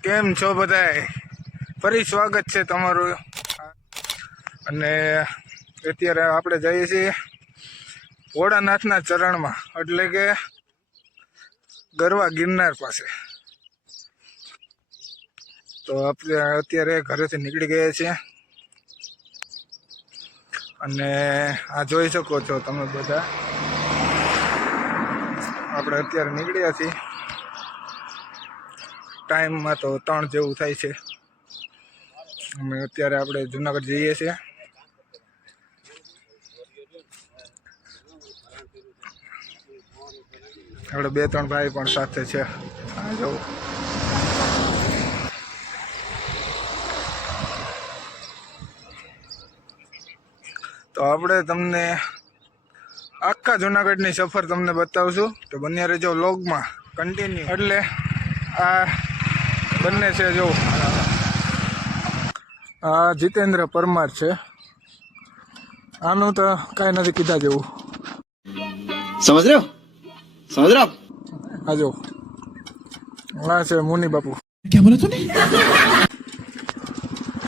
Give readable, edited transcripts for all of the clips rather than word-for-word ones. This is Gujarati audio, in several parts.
કેમ છો બધાય? ફરી સ્વાગત છે તમારું. અને અત્યારે આપણે જઈએ છીએ ભોળાનાથના ચરણમાં, એટલે કે ગરવા ગિરનાર પાસે. તો આપણે અત્યારે ઘરેથી નીકળી ગયા છીએ અને આ જોઈ શકો છો તમે બધા. આપણે અત્યારે નીકળ્યા છીએ, ટાઈમમાં તો 3 જેવું થાય છે. અમે અત્યારે આપણે જુનાગઢ જઈએ છીએ. આપણે 2-3 ભાઈ પણ સાથે છે. આ જો તો આપણે તમને આખા જુનાગઢની સફર તમને બતાવશું, તો બન્યા રહેજો વ્લોગમાં કન્ટિન્યુ. એટલે આ બંને છે, જો આ જીતેન્દ્ર પરમાર છે. આનું તો કાંઈ નથી કીધા જેવું. સમજ રહ્યો? સમજ રહ્યો? આ જો આ છે મુનિ બાપુ. ક્યાં બોલા તું?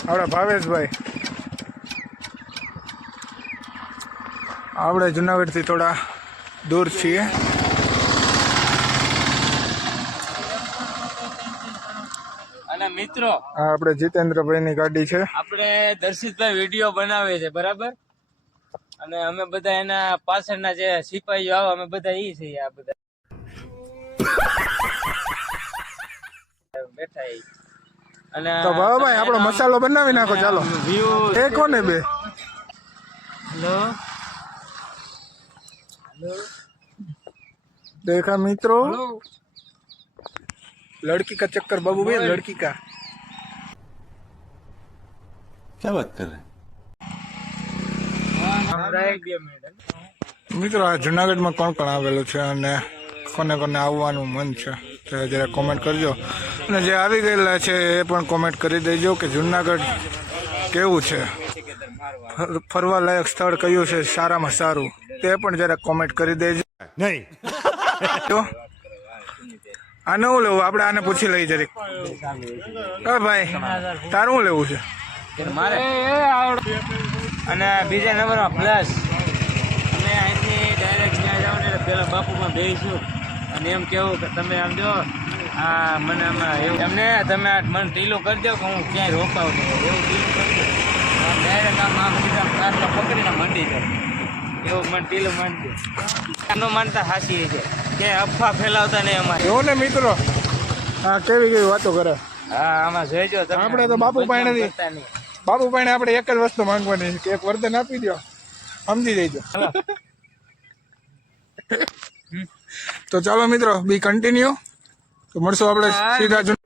આપણા ભાવેશભાઈ. આપણે જુનાગઢથી થોડા દૂર છીએ. અને મિત્રો આ આપણે જીતેન્દ્રભાઈની ગાડી છે. આપણે દર્શિતભાઈ વિડીયો બનાવે છે, બરાબર? અને અમે બધા એના પાછળના જે સિપાહીઓ આવે, અમે બધા ઈ છીએ. આ બધા બેઠા ઈ. અને તો ભાઈ આપણો મસાલો બનાવી નાખો, ચાલો. વ્યૂ એ કોને બે? હેલો देखा मित्रों, लड़की का चक्कर बाबू भाई, लड़की का क्या बात कर रहे हैं? મિત્રો, આ જુનાગઢમાં કોણ કોણ આવેલું છે અને કોને કોને આવવાનું મન છે તે જરા કોમેન્ટ કરજો. અને જે આવી ગયેલા છે એ પણ કોમેન્ટ કરી દેજો કે જુનાગઢ કેવું છે, ફરવા લાયક સ્થળ કયું છે સારામાં સારું, તે પણ જરા કોમેન્ટ કરી દેજો. नहीं જો આને હું લેવું, આપણે આને પૂછી લઈ જરીક. હા ભાઈ, તારું શું લેવું છે? મારે અને બીજા નંબરમાં પ્લસ. અમે અહીંથી ડાયરેક્ટ ત્યાં જાવ ને એટલે પેલા બાપુમાં બેસીશું અને એમ કેવું કે તમે આમ જો આ મને આમાં એવું એમને તમે મને ઢીલું કરી દો કે હું ક્યાંય રોકાવ નહીં, એવું ઢીલું કરી દો. ડાયરેક્ટ આમ સીધા કારમાં પકડીને મંડી જાય એવું મને ઢીલું માનજો. આનું માનતા સાચી છે કે અફવા ફેલાવતા નહીં અમારે. જો ને મિત્રો, હા કેવી કેવી વાતો કરે. હા આમાં જોઈજો તમે. આપણે તો બાપુ પાસે નથી. કરતા નહીં. બાપુ ભાઈને આપણે એક જ વસ્તુ માંગવાની છે કે એક વરદાન આપી દો, સમજી જઈજો. તો ચાલો મિત્રો, બી કન્ટિન્યુ. તો મળશું આપણે સીધા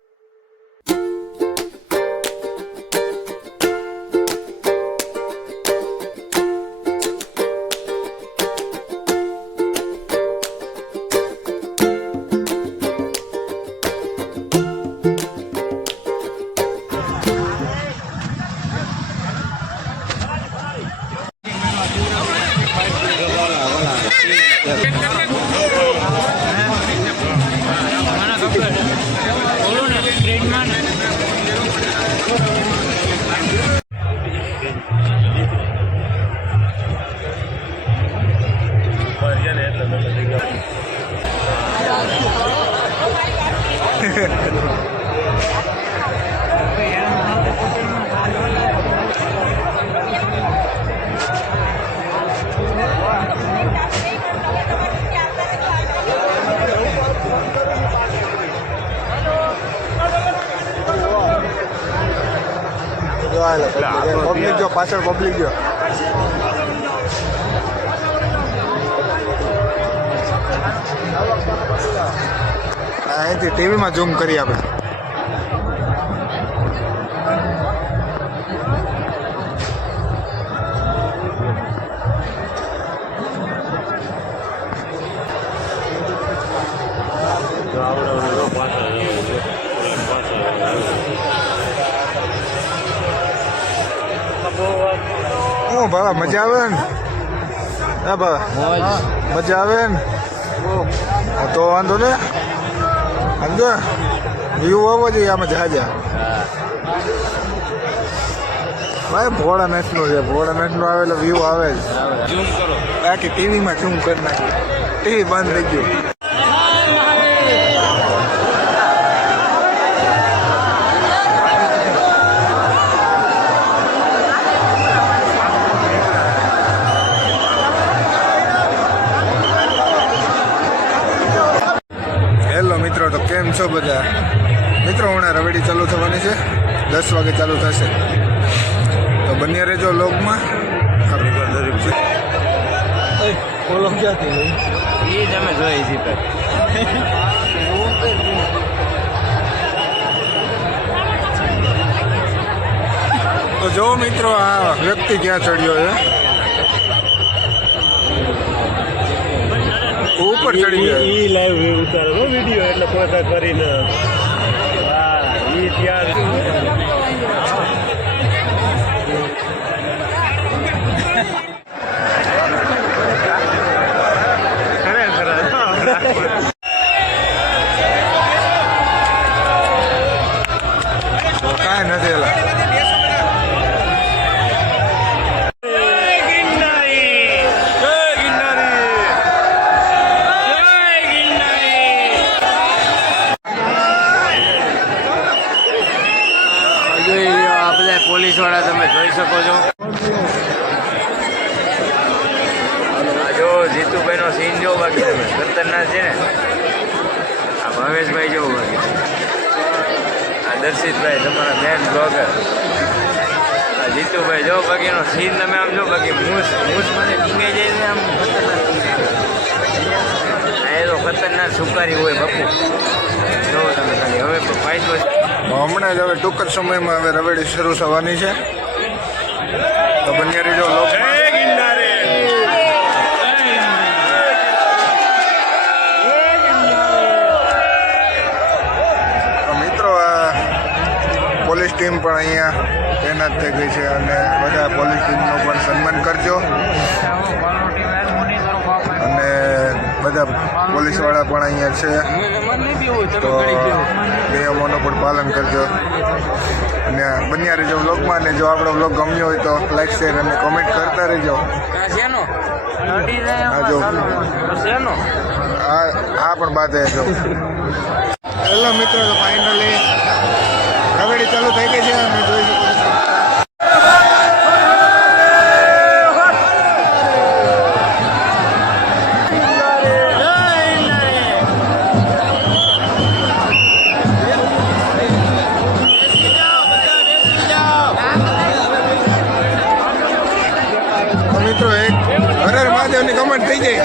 પબ્લિક જો પાછળ પબ્લિક જો. અહીંથી ટીવીમાં ઝૂમ કરી આપણે. હું ભાવા મજા આવે ને? હા ભાવા મજા આવે ને? તો વાંધો ને, સમજો વ્યૂ આવવો જોઈએ આમાં જાજા. ભાઈ ભોળા નાચનું છે, ભોળા નાચનું આવે એટલે વ્યૂ આવે જ. ઝૂમ કરો. બાકી ટીવીમાં ઝૂમ કરી નાખ્યું, ટીવી બંધ થઈ ગયું. હેલો મિત્રો, તો કેમ છો બધા મિત્રો? હમણાં રવેડી ચાલુ થવાની છે, 10 વાગે ચાલુ થશે, તો બન્યા રહેજો લોગમાં. આપણી ઘર ગરીબ છે. ઓલો ક્યાંથી એ જ અમે જોઈ છીએ. તો જો મિત્રો, આ વ્યક્તિ ક્યાં ચડ્યો છે, ઉપર ચડી ગયો. ઈ લાઈવ ઉતારો વિડીયો એટલે પોતા કરીને વાહ ઈ ત્યાં કાંઈ નથી એલા. આ બધા પોલીસ વાળા તમે જોઈ શકો છો. આ જો જીતુભાઈ નો સીન જો બાકી તમે ખતરનાક છે ને. આ ભાવેશભાઈ જેવું બાકી. આ દર્શિતભાઈ તમારા મેન બ્લોગર. આ જીતુભાઈ જો બાકીનો સીન તમે આમ જો બાકી મૂસ મને ટીંગાઈ જાય છે આમ ખતરનાક. આ એ તો ખતરનાક સુકારી હોય બાપુ. જો તમે ખાલી હવે ફાયદો છે. હમણાં જ હવે ટૂંક જ સમયમાં હવે રવેડી શરૂ થવાની છે, તો બન્યા રહેજો લોકમાં. તો મિત્રો, આ પોલીસ ટીમ પણ અહીંયા તૈનાત થઈ ગઈ છે, અને બધા પોલીસ ટીમનું પણ સન્માન કરજો. અને બધા પોલીસવાળા પણ અહીંયા છે, તો નિયમોનું પણ પાલન કરજો. અને બન્યા રહેજો વ્લોગમાં. અને જો આપણો વ્લોગ ગમ્યો હોય તો લાઈક, શેર અને કોમેન્ટ કરતા રહેજો. હા જો, આ પણ બાદ જો. હેલો મિત્રો, તો ફાઇનલી રવેડી ચાલુ થઈ ગઈ છે, અને જોઈ શકો છો. મિત્રો, એક હર હર મહાદેવની કમેન્ટ થઈ જાય.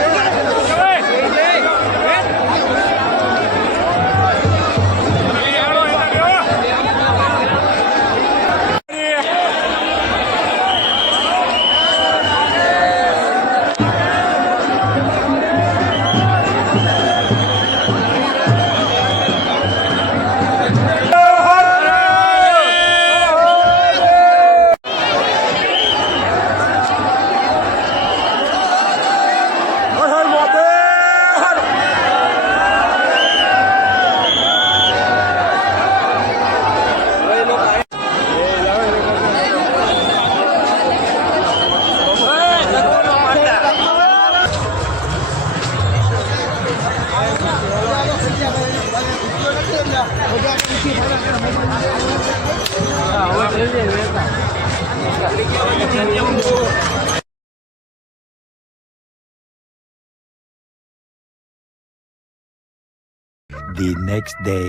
The next day.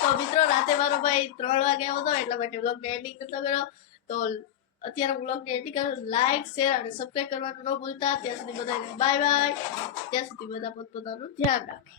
તો મિત્રો, રાતે મારો ભાઈ 3 વાગે આવ્યો હતો, એટલા માટે બ્લોગને એડિટ કરતો કર્યો. તો અત્યારે બ્લોગને એડિટ કરો, લાઈક, શેર અને સબસ્ક્રાઈબ કરવાનું ન ભૂલતા. ત્યાં સુધી બધાને બાય બાય. ત્યાં સુધી બધા પોતપોતાનું ધ્યાન રાખે.